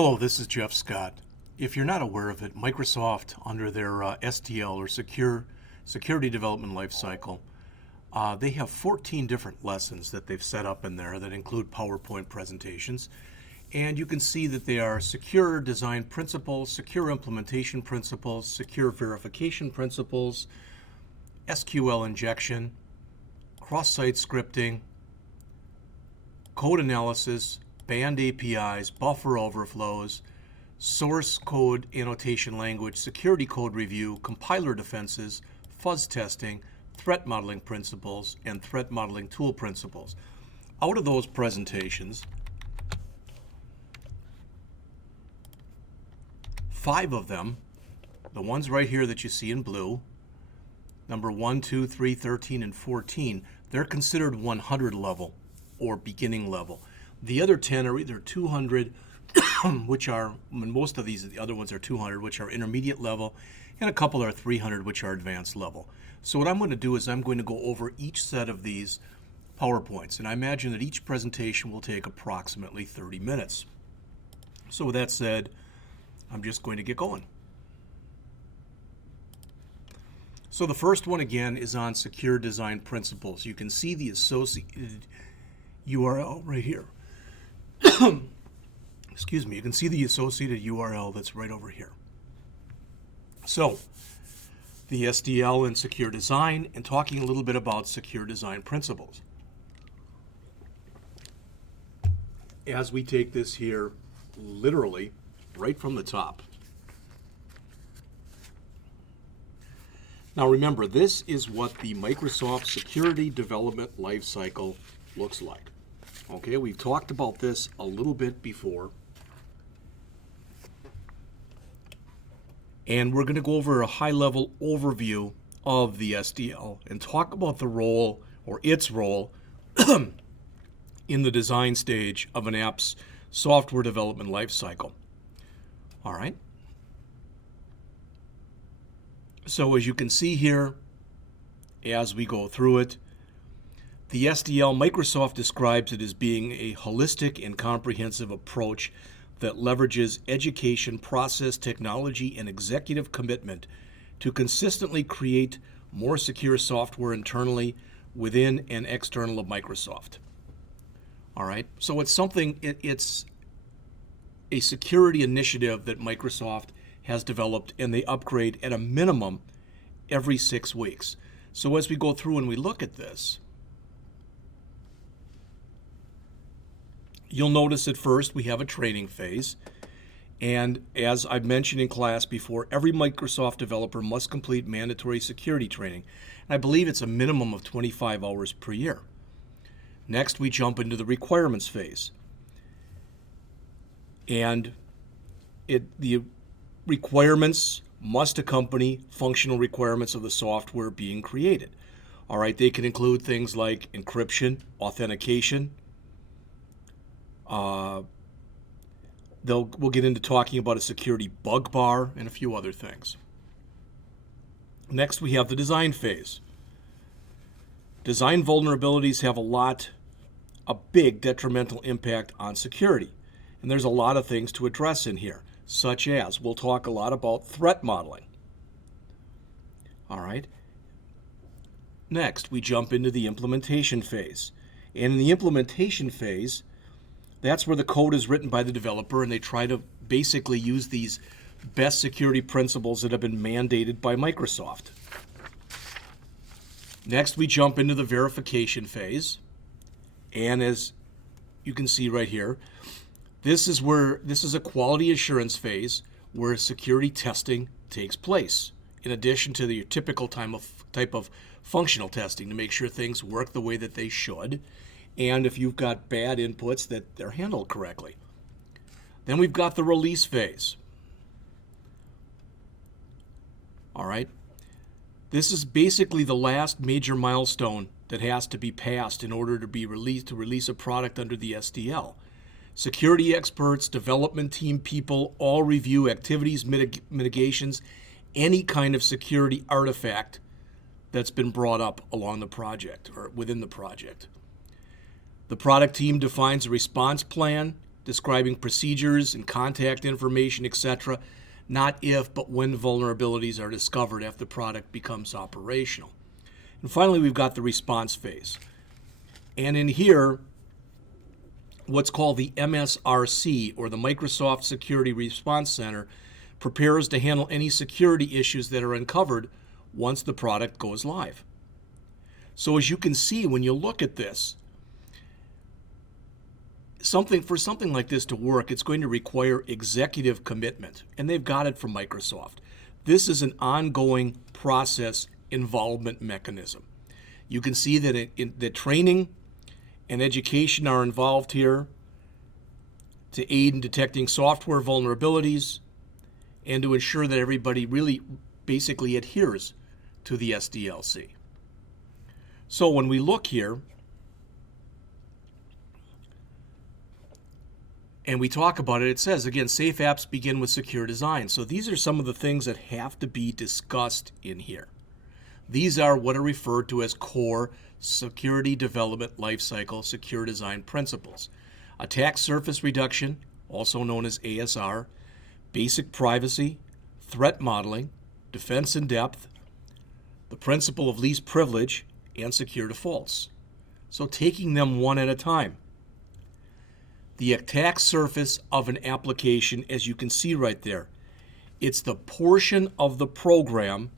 Hello, this is Jeff Scott. If you're not aware of it, Microsoft, under their SDL or Security Development Lifecycle, they have 14 different lessons that they've set up in there that include PowerPoint presentations. And you can see that they are secure design principles, secure implementation principles, secure verification principles, SQL injection, cross-site scripting, code analysis, banned APIs, buffer overflows, source code annotation language, security code review, compiler defenses, fuzz testing, threat modeling principles, and threat modeling tool principles. Out of those presentations, 5 of them, the ones right here that you see in blue, number 1, 2, 3, 13, and 14, they're considered 100 level or beginning level. The other 10 are either 200, which are, most of these, the other ones are 200, which are intermediate level, and a couple are 300, which are advanced level. So what I'm going to do is I'm going to go over each set of these PowerPoints, and I imagine that each presentation will take approximately 30 minutes. So with that said, I'm just going to get going. So the first one again is on secure design principles. You can see the associated URL right here. Excuse me, you can see the associated URL that's right over here. So, the SDL and secure design, and talking a little bit about secure design principles. As we take this here, literally, right from the top. Now remember, this is what the Microsoft Security Development Lifecycle looks like. Okay, we've talked about this a little bit before. And we're going to go over a high-level overview of the SDL and talk about the role, or its role, in the design stage of an app's software development lifecycle. All right. So as you can see here, as we go through it, the SDL, Microsoft describes it as being a holistic and comprehensive approach that leverages education, process, technology, and executive commitment to consistently create more secure software internally, within, and external of Microsoft. All right, so it's something, it's a security initiative that Microsoft has developed, and they upgrade at a minimum every 6 weeks. So as we go through and we look at this, you'll notice at first we have a training phase, and as I've mentioned in class before, every Microsoft developer must complete mandatory security training. And I believe it's a minimum of 25 hours per year. Next, we jump into the requirements phase. And the requirements must accompany functional requirements of the software being created. All right, they can include things like encryption, authentication. We'll get into talking about a security bug bar and a few other things. Next, we have the design phase. Design vulnerabilities have a big detrimental impact on security. And there's a lot of things to address in here, such as, we'll talk a lot about threat modeling. All right. Next, we jump into the implementation phase. And in the implementation phase, that's where the code is written by the developer, and they try to basically use these best security principles that have been mandated by Microsoft. Next, we jump into the verification phase. And as you can see right here, this is a quality assurance phase where security testing takes place, in addition to your typical type of functional testing to make sure things work the way that they should, and if you've got bad inputs, that they're handled correctly. Then we've got the release phase. All right. This is basically the last major milestone that has to be passed in order to release a product under the SDL. Security experts, development team people all review activities, mitigations, any kind of security artifact that's been brought up along the project or within the project. The product team defines a response plan, describing procedures and contact information, etc. Not if, but when vulnerabilities are discovered after the product becomes operational. And finally, we've got the response phase. And in here, what's called the MSRC, or the Microsoft Security Response Center, prepares to handle any security issues that are uncovered once the product goes live. So as you can see, when you look at this, for something like this to work, it's going to require executive commitment, and they've got it from Microsoft. This is an ongoing process involvement mechanism. You can see that the training and education are involved here to aid in detecting software vulnerabilities and to ensure that everybody really basically adheres to the SDLC. So when we look here and we talk about it, it says, again, safe apps begin with secure design. So these are some of the things that have to be discussed in here. These are what are referred to as core Security Development Lifecycle secure design principles. Attack surface reduction, also known as ASR, basic privacy, threat modeling, defense in depth, the principle of least privilege, and secure defaults. So taking them one at a time. The attack surface of an application, as you can see right there, it's the portion of the program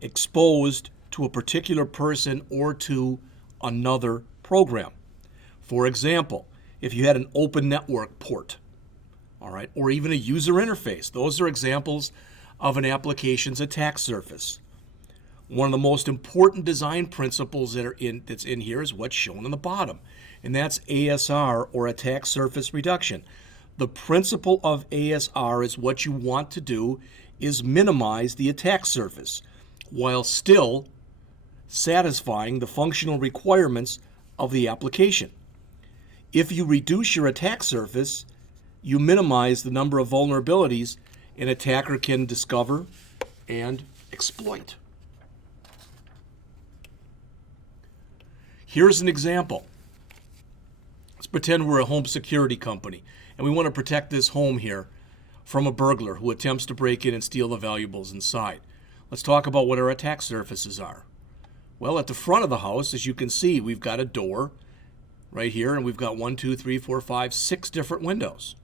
exposed to a particular person or to another program. For example, if you had an open network port, all right, or even a user interface, those are examples of an application's attack surface. One of the most important design principles that's in here is what's shown on the bottom, and that's ASR, or attack surface reduction. The principle of ASR is what you want to do is minimize the attack surface while still satisfying the functional requirements of the application. If you reduce your attack surface, you minimize the number of vulnerabilities an attacker can discover and exploit. Here's an example. Let's pretend we're a home security company and we want to protect this home here from a burglar who attempts to break in and steal the valuables inside. Let's talk about what our attack surfaces are. Well, at the front of the house, as you can see, we've got a door right here, and we've got 6 different windows.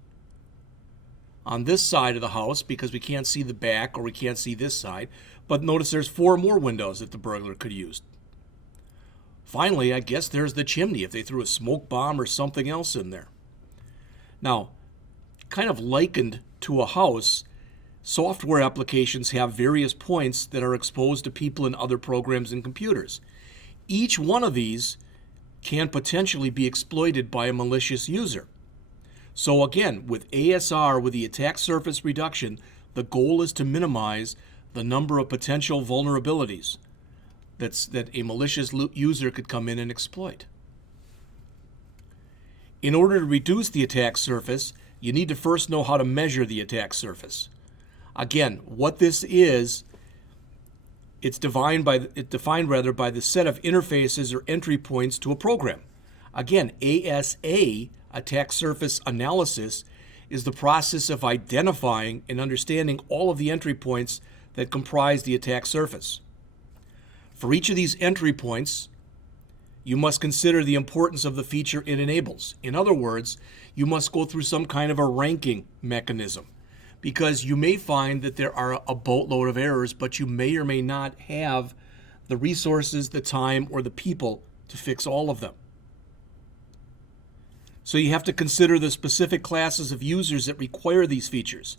On this side of the house, because we can't see the back or we can't see this side, but notice there's 4 more windows that the burglar could use. Finally, I guess there's the chimney if they threw a smoke bomb or something else in there. Now, kind of likened to a house, software applications have various points that are exposed to people and other programs and computers. Each one of these can potentially be exploited by a malicious user. So again, with ASR, with the attack surface reduction, the goal is to minimize the number of potential vulnerabilities that a malicious user could come in and exploit. In order to reduce the attack surface, you need to first know how to measure the attack surface. Again, what this is, it's defined by the set of interfaces or entry points to a program. Again, ASA, attack surface analysis, is the process of identifying and understanding all of the entry points that comprise the attack surface. For each of these entry points, you must consider the importance of the feature it enables. In other words, you must go through some kind of a ranking mechanism, because you may find that there are a boatload of errors, but you may or may not have the resources, the time, or the people to fix all of them. So you have to consider the specific classes of users that require these features.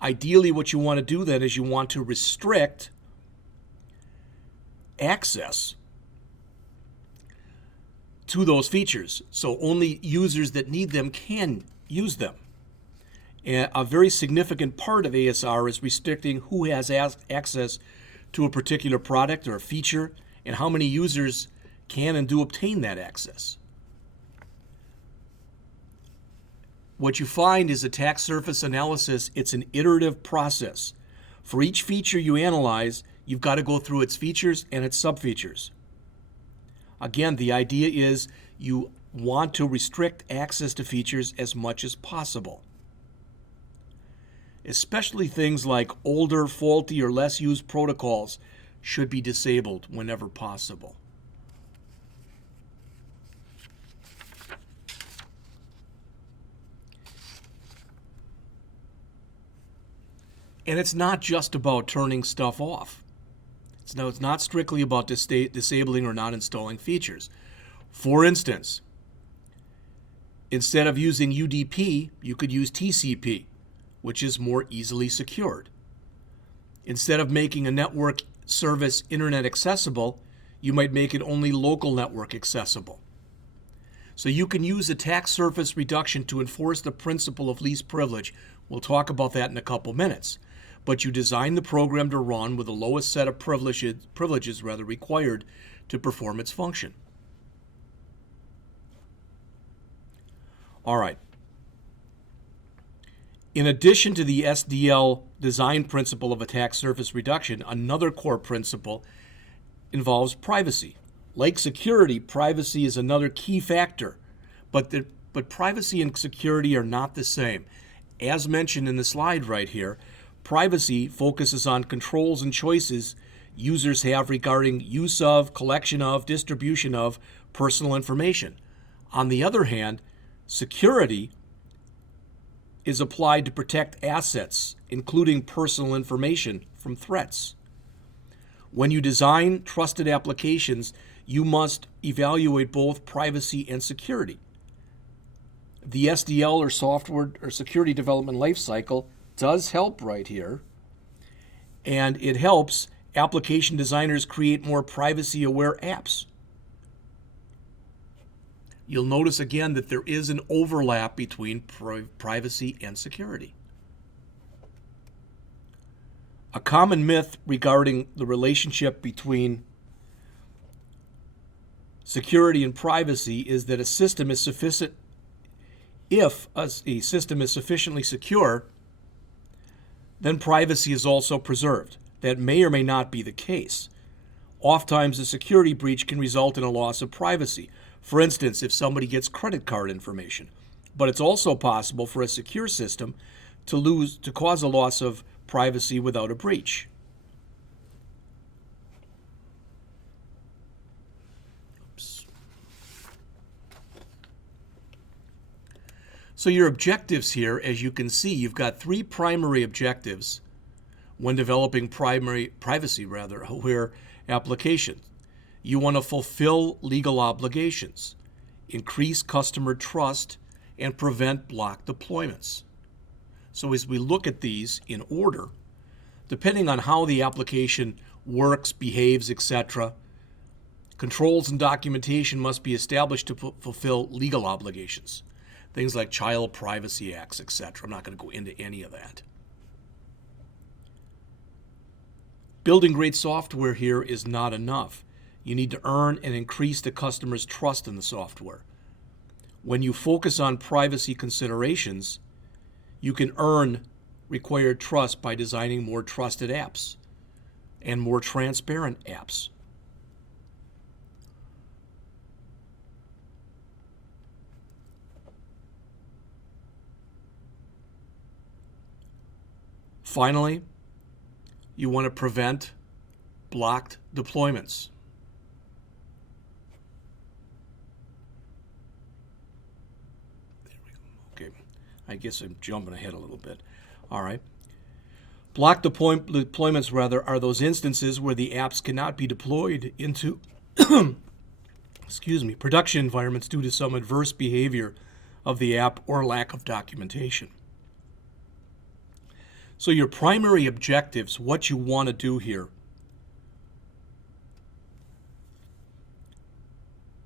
Ideally, what you want to do then is you want to restrict access to those features, so only users that need them can use them. And a very significant part of ASR is restricting who has access to a particular product or a feature and how many users can and do obtain that access. What you find is attack surface analysis, it's an iterative process. For each feature you analyze, you've got to go through its features and its subfeatures. Again, the idea is you want to restrict access to features as much as possible. Especially things like older, faulty, or less used protocols should be disabled whenever possible. And it's not just about turning stuff off. It's not strictly about disabling or not installing features. For instance, instead of using UDP, you could use TCP, which is more easily secured. Instead of making a network service internet accessible, you might make it only local network accessible. So you can use attack surface reduction to enforce the principle of least privilege. We'll talk about that in a couple minutes. But you design the program to run with the lowest set of privileges required to perform its function. All right. In addition to the SDL design principle of attack surface reduction, another core principle involves privacy. Like security, privacy is another key factor, but privacy and security are not the same. As mentioned in the slide right here, privacy focuses on controls and choices users have regarding use of, collection of, distribution of personal information. On the other hand, security is applied to protect assets, including personal information, from threats. When you design trusted applications, you must evaluate both privacy and security. The SDL, or Software or Security Development Lifecycle, does help right here, and it helps application designers create more privacy-aware apps. You'll notice again that there is an overlap between privacy and security. A common myth regarding the relationship between security and privacy is that a system is sufficient if a system is sufficiently secure, then privacy is also preserved. That may or may not be the case. Oftentimes, a security breach can result in a loss of privacy. For instance, if somebody gets credit card information. But it's also possible for a secure system to cause a loss of privacy without a breach. Oops. So your objectives here, as you can see, you've got three primary objectives when developing privacy-aware applications. You want to fulfill legal obligations, increase customer trust, and prevent block deployments. So as we look at these in order, depending on how the application works, behaves, etc., controls and documentation must be established to fulfill legal obligations. Things like Child Privacy Acts, etc. I'm not going to go into any of that. Building great software here is not enough. You need to earn and increase the customer's trust in the software. When you focus on privacy considerations, you can earn required trust by designing more trusted apps and more transparent apps. Finally, you want to prevent blocked deployments. There we go. Okay, I guess I'm jumping ahead a little bit. All right. Blocked deployments, are those instances where the apps cannot be deployed into production environments due to some adverse behavior of the app or lack of documentation. So your primary objectives, what you want to do here,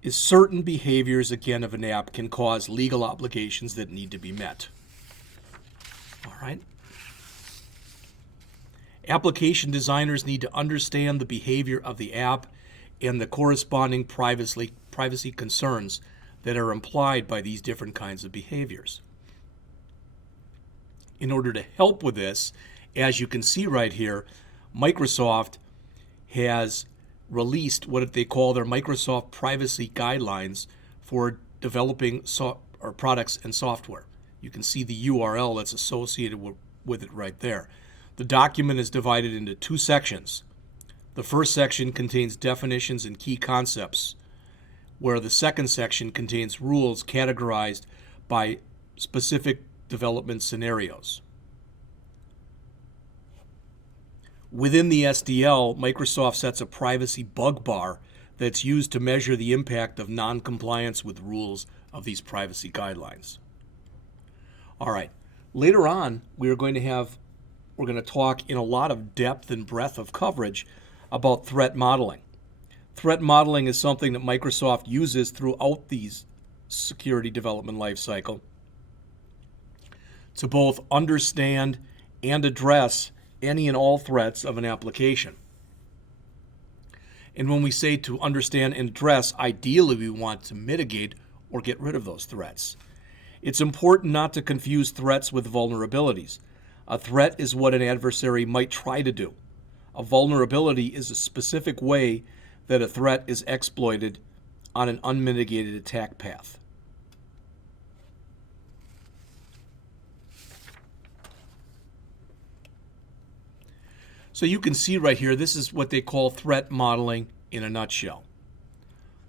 is certain behaviors, again, of an app can cause legal obligations that need to be met. All right. Application designers need to understand the behavior of the app and the corresponding privacy concerns that are implied by these different kinds of behaviors. In order to help with this, as you can see right here, Microsoft has released what they call their Microsoft Privacy Guidelines for developing products and software. You can see the URL that's associated with it right there. The document is divided into 2 sections. The first section contains definitions and key concepts, where the second section contains rules categorized by specific development scenarios. Within the SDL, Microsoft sets a privacy bug bar that's used to measure the impact of non-compliance with rules of these privacy guidelines. All right, later on, we're going to talk in a lot of depth and breadth of coverage about threat modeling. Threat modeling is something that Microsoft uses throughout the security development lifecycle to both understand and address any and all threats of an application. And when we say to understand and address, ideally we want to mitigate or get rid of those threats. It's important not to confuse threats with vulnerabilities. A threat is what an adversary might try to do. A vulnerability is a specific way that a threat is exploited on an unmitigated attack path. So you can see right here, this is what they call threat modeling in a nutshell.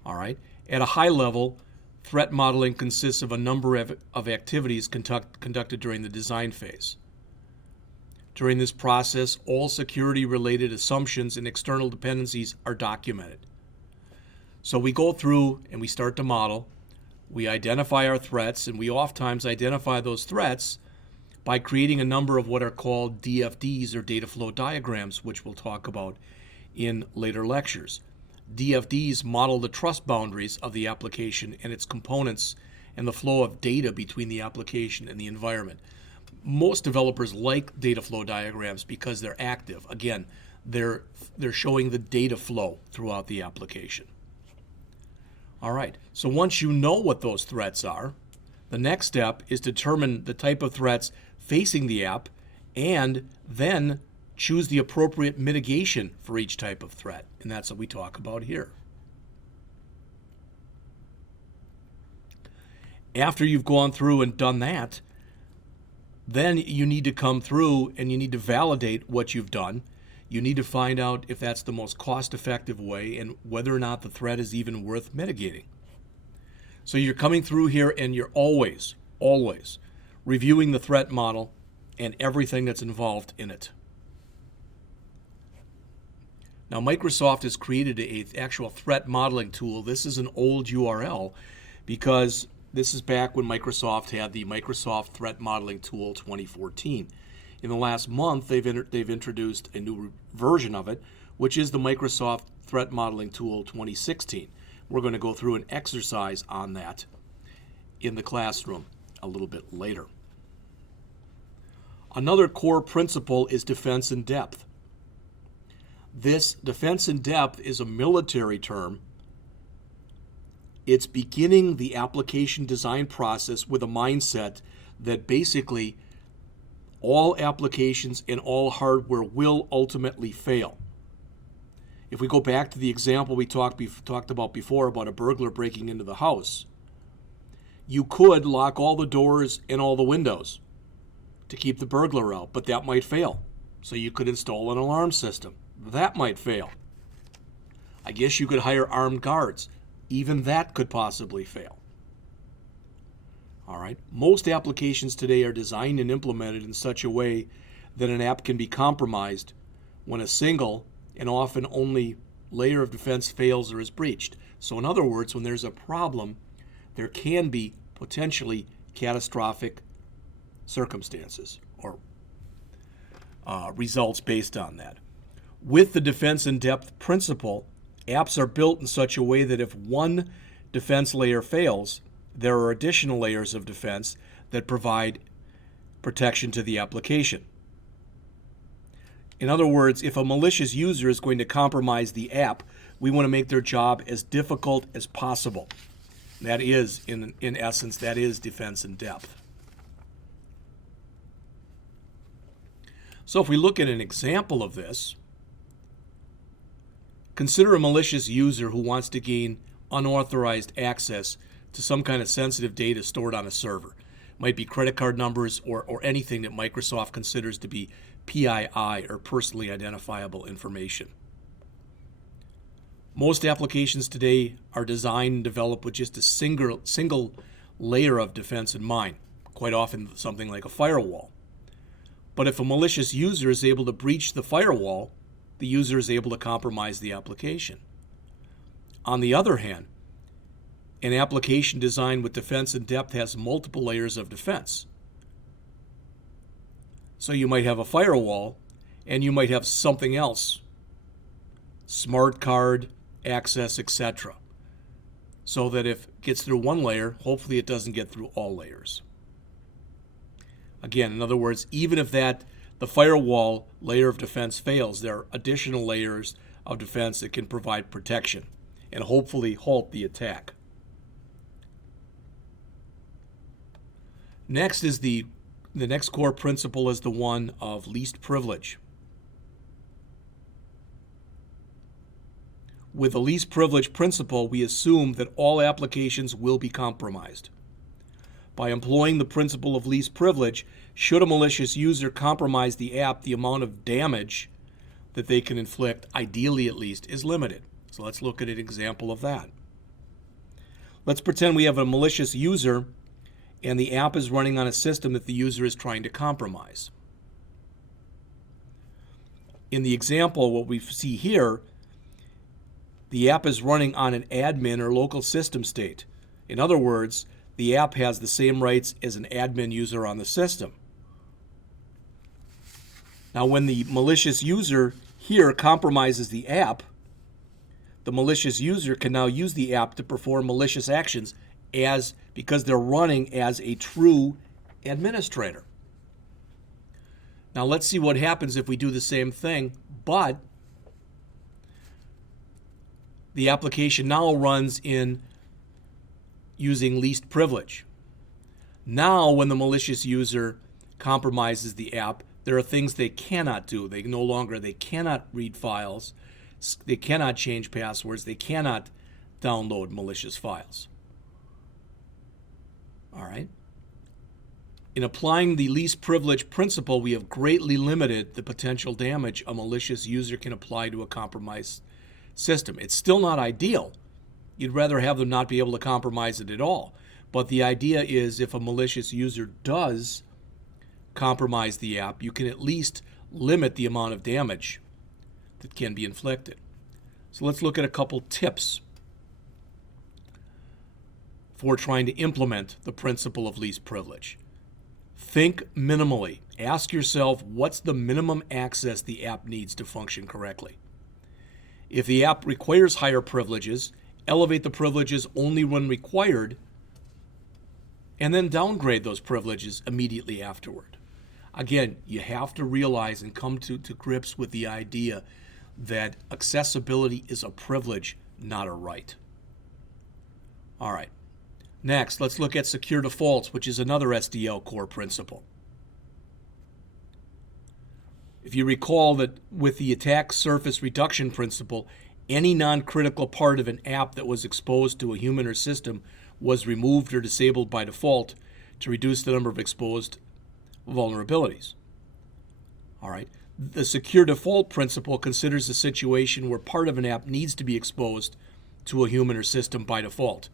All right. At a high level, threat modeling consists of a number of activities conducted during the design phase. During this process, all security-related assumptions and external dependencies are documented. So we go through and we start to model. We identify our threats, and we oftentimes identify those threats by creating a number of what are called DFDs, or data flow diagrams, which we'll talk about in later lectures. DFDs model the trust boundaries of the application and its components and the flow of data between the application and the environment. Most developers like data flow diagrams because they're active. Again, they're showing the data flow throughout the application. All right, so once you know what those threats are, the next step is to determine the type of threats facing the app and then choose the appropriate mitigation for each type of threat. And that's what we talk about here. After you've gone through and done that, then you need to come through and you need to validate what you've done. You need to find out if that's the most cost-effective way and whether or not the threat is even worth mitigating. So you're coming through here and you're always reviewing the threat model and everything that's involved in it. Now, Microsoft has created an actual threat modeling tool. This is an old URL because this is back when Microsoft had the Microsoft Threat Modeling Tool 2014. In the last month, they've introduced a new version of it, which is the Microsoft Threat Modeling Tool 2016. We're going to go through an exercise on that in the classroom a little bit later. Another core principle is defense in depth. This defense in depth is a military term. It's beginning the application design process with a mindset that basically all applications and all hardware will ultimately fail. If we go back to the example we talked about before about a burglar breaking into the house, you could lock all the doors and all the windows to keep the burglar out, but that might fail. So you could install an alarm system. That might fail. I guess you could hire armed guards. Even that could possibly fail. All right. Most applications today are designed and implemented in such a way that an app can be compromised when a single and often only layer of defense fails or is breached. So in other words, when there's a problem, there can be potentially catastrophic circumstances or results based on that. With the defense in depth principle, apps are built in such a way that if one defense layer fails, there are additional layers of defense that provide protection to the application. In other words, if a malicious user is going to compromise the app, we want to make their job as difficult as possible. That is, in essence, that is defense in depth. So if we look at an example of this, consider a malicious user who wants to gain unauthorized access to some kind of sensitive data stored on a server. It might be credit card numbers or anything that Microsoft considers to be PII, or personally identifiable information. Most applications today are designed and developed with just a single layer of defense in mind, quite often something like a firewall. But if a malicious user is able to breach the firewall, the user is able to compromise the application. On the other hand, an application designed with defense in depth has multiple layers of defense. So you might have a firewall, and you might have something else, smart card, access, etc. So that if it gets through one layer, hopefully it doesn't get through all layers. Again, in other words, even if the firewall layer of defense fails, there are additional layers of defense that can provide protection and hopefully halt the attack. Next is the next core principle is the one of least privilege. With the least privilege principle, we assume that all applications will be compromised. By employing the principle of least privilege, should a malicious user compromise the app, the amount of damage that they can inflict, ideally at least, is limited. So let's look at an example of that. Let's pretend we have a malicious user and the app is running on a system that the user is trying to compromise. In the example, what we see here, the app is running on an admin or local system state. In other words, the app has the same rights as an admin user on the system. Now, when the malicious user here compromises the app, the malicious user can now use the app to perform malicious actions because they're running as a true administrator. Now, let's see what happens if we do the same thing, but the application now runs in using least privilege. Now, when the malicious user compromises the app, there are things they cannot do. They cannot read files, they cannot change passwords, they cannot download malicious files. All right. In applying the least privilege principle, we have greatly limited the potential damage a malicious user can apply to a compromised system. It's still not ideal. You'd rather have them not be able to compromise it at all. But the idea is if a malicious user does compromise the app, you can at least limit the amount of damage that can be inflicted. So let's look at a couple tips for trying to implement the principle of least privilege. Think minimally. Ask yourself, what's the minimum access the app needs to function correctly? If the app requires higher privileges, elevate the privileges only when required, and then downgrade those privileges immediately afterward. Again, you have to realize and come to grips with the idea that accessibility is a privilege, not a right. All right. Next, let's look at secure defaults, which is another SDL core principle. If you recall that with the attack surface reduction principle, any non-critical part of an app that was exposed to a human or system was removed or disabled by default to reduce the number of exposed vulnerabilities. All right. The secure default principle considers a situation where part of an app needs to be exposed to a human or system by default,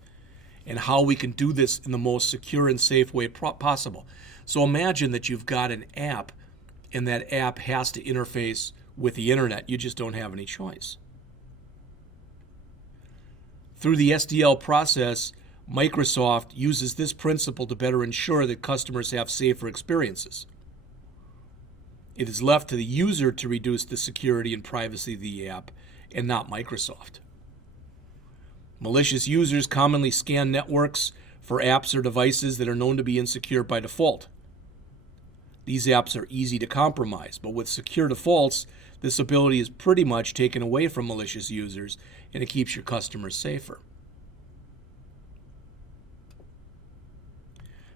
and how we can do this in the most secure and safe way possible. So imagine that you've got an app, and that app has to interface with the internet. You just don't have any choice. Through the SDL process, Microsoft uses this principle to better ensure that customers have safer experiences. It is left to the user to reduce the security and privacy of the app, and not Microsoft. Malicious users commonly scan networks for apps or devices that are known to be insecure by default. These apps are easy to compromise, but with secure defaults, this ability is pretty much taken away from malicious users, and it keeps your customers safer.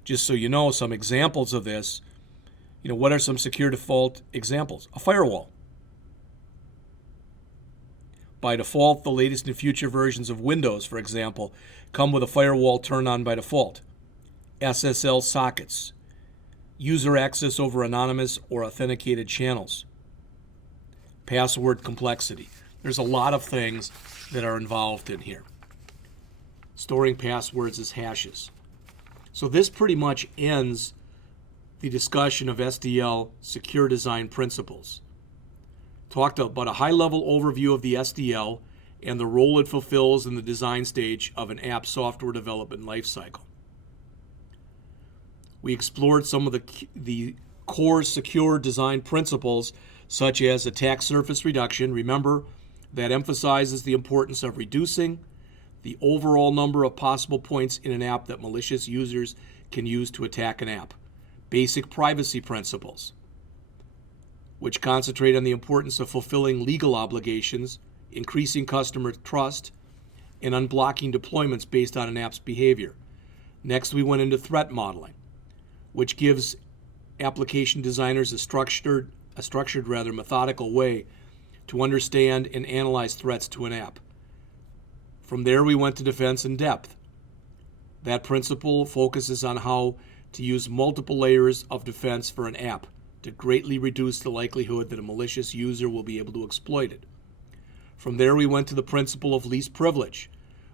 Just so you know, some examples of this, what are some secure default examples? A firewall. By default, the latest and future versions of Windows, for example, come with a firewall turned on by default. SSL sockets, user access over anonymous or authenticated channels, password complexity. There's a lot of things that are involved in here. Storing passwords as hashes. So this pretty much ends the discussion of SDL secure design principles. Talked about a high-level overview of the SDL and the role it fulfills in the design stage of an app software development lifecycle. We explored some of the core secure design principles, such as attack surface reduction. Remember, that emphasizes the importance of reducing the overall number of possible points in an app that malicious users can use to attack an app. Basic privacy principles, which concentrate on the importance of fulfilling legal obligations, increasing customer trust, and unblocking deployments based on an app's behavior. Next, we went into threat modeling, which gives application designers a structured, methodical way to understand and analyze threats to an app. From there, we went to defense in depth. That principle focuses on how to use multiple layers of defense for an app to greatly reduce the likelihood that a malicious user will be able to exploit it. From there, we went to the principle of least privilege,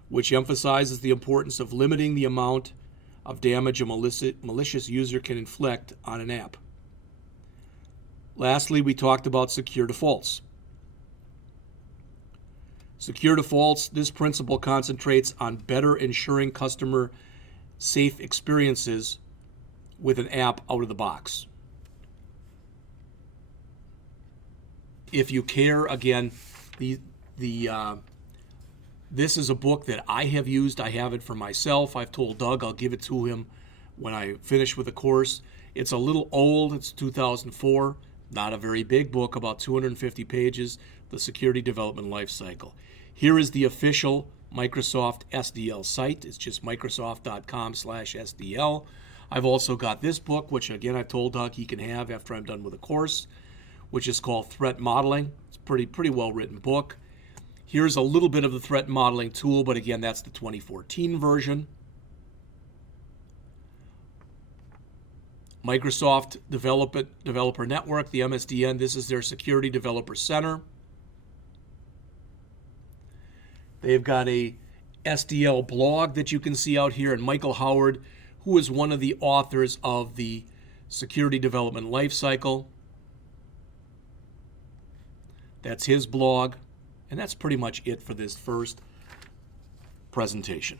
which emphasizes the importance of limiting the amount of damage a malicious user can inflict on an app. Lastly, we talked about secure defaults. Secure defaults, this principle concentrates on better ensuring customer safe experiences with an app out of the box. If you care, again, this is a book that I have used. I have it for myself. I've told Doug I'll give it to him when I finish with the course. It's a little old. It's 2004. Not a very big book, about 250 pages, the Security Development Lifecycle. Here is the official Microsoft SDL site. It's just microsoft.com/SDL. I've also got this book, which again I've told Doug he can have after I'm done with the course, which is called Threat Modeling. It's a pretty well written book. Here's a little bit of the threat modeling tool, but again, that's the 2014 version. Microsoft Developer Network, the MSDN, this is their Security Developer Center. They've got a SDL blog that you can see out here, and Michael Howard, who is one of the authors of the Security Development Lifecycle. That's his blog, and that's pretty much it for this first presentation.